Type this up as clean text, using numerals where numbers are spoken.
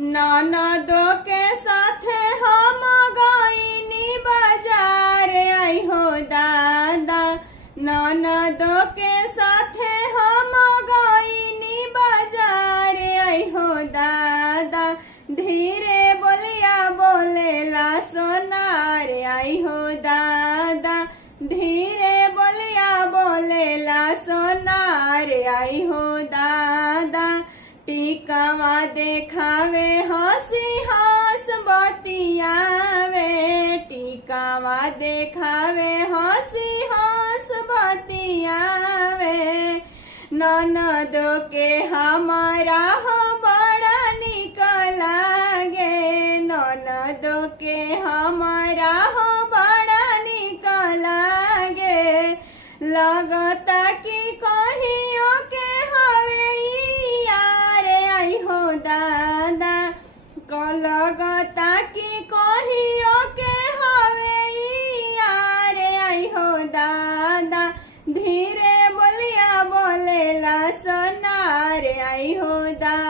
ननदो के साथे हम गईनी बाजार आई हो दादा। ननदो के साथे हम गईनी बाजार आई हो दादा। धीरे बोलिया बोलेला सोनार आई हो दादा। धीरे बोलिया बोलेला सोनार आई हो दादा। टीकावा देखावे हंसी हंस बतियावे। टीकावा देखावे हंसी हंस बतियावे। ननदो के हमारा हो बड़ा निक लागे। ननदो के हमारा हो बड़ा निक लागे। लगता कि कहियो के हवे यार आई हो दादा। लगता कि कहियो के हवे यार आई हो दादा। धीरे बोलिया बोलेला सोनार आई हो दादा।